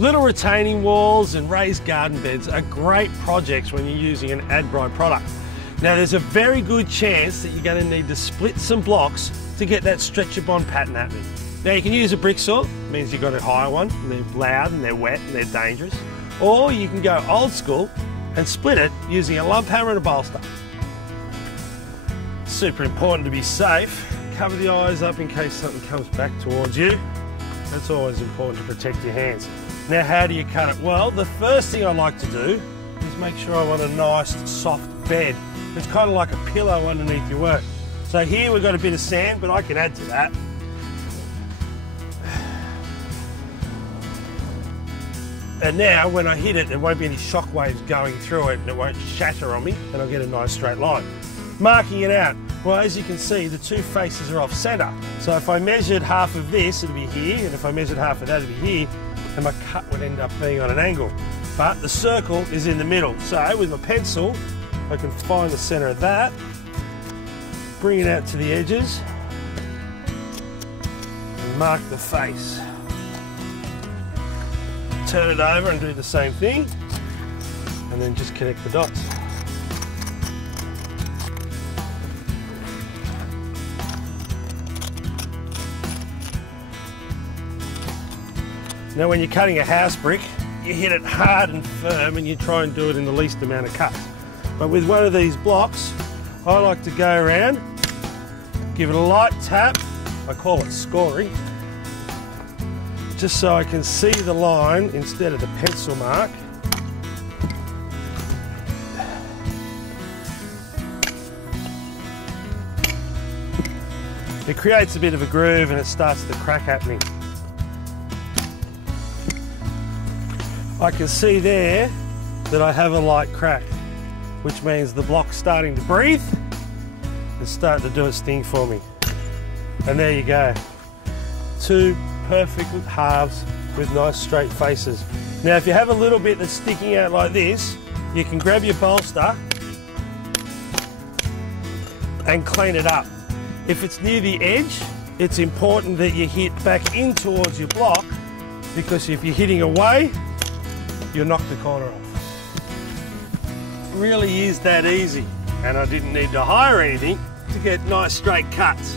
Little retaining walls and raised garden beds are great projects when you're using an Adbri product. Now there's a very good chance that you're going to need to split some blocks to get that stretcher bond pattern happening. Now you can use a brick saw, means you've got to hire one, and they're loud and they're wet and they're dangerous. Or you can go old school and split it using a lump hammer and a bolster. Super important to be safe. Cover the eyes up in case something comes back towards you. That's always important to protect your hands. Now how do you cut it? Well, the first thing I like to do is make sure I want a nice soft bed. It's kind of like a pillow underneath your work. So here we've got a bit of sand, but I can add to that. And now when I hit it, there won't be any shock waves going through it and it won't shatter on me, and I'll get a nice straight line. Marking it out. Well, as you can see, the two faces are off centre. So if I measured half of this, it'd be here, and if I measured half of that, it'd be here, and my cut would end up being on an angle. But the circle is in the middle. So with my pencil, I can find the centre of that, bring it out to the edges, and mark the face. Turn it over and do the same thing, and then just connect the dots. Now when you're cutting a house brick, you hit it hard and firm and you try and do it in the least amount of cuts. But with one of these blocks, I like to go around, give it a light tap, I call it scoring, just so I can see the line instead of the pencil mark. It creates a bit of a groove and it starts the crack happening. I can see there that I have a light crack, which means the block's starting to breathe. It's starting to do its thing for me. And there you go. Two perfect halves with nice straight faces. Now if you have a little bit that's sticking out like this, you can grab your bolster and clean it up. If it's near the edge, it's important that you hit back in towards your block, because if you're hitting away, you'll knock the corner off. It really is that easy, and I didn't need to hire anything to get nice straight cuts.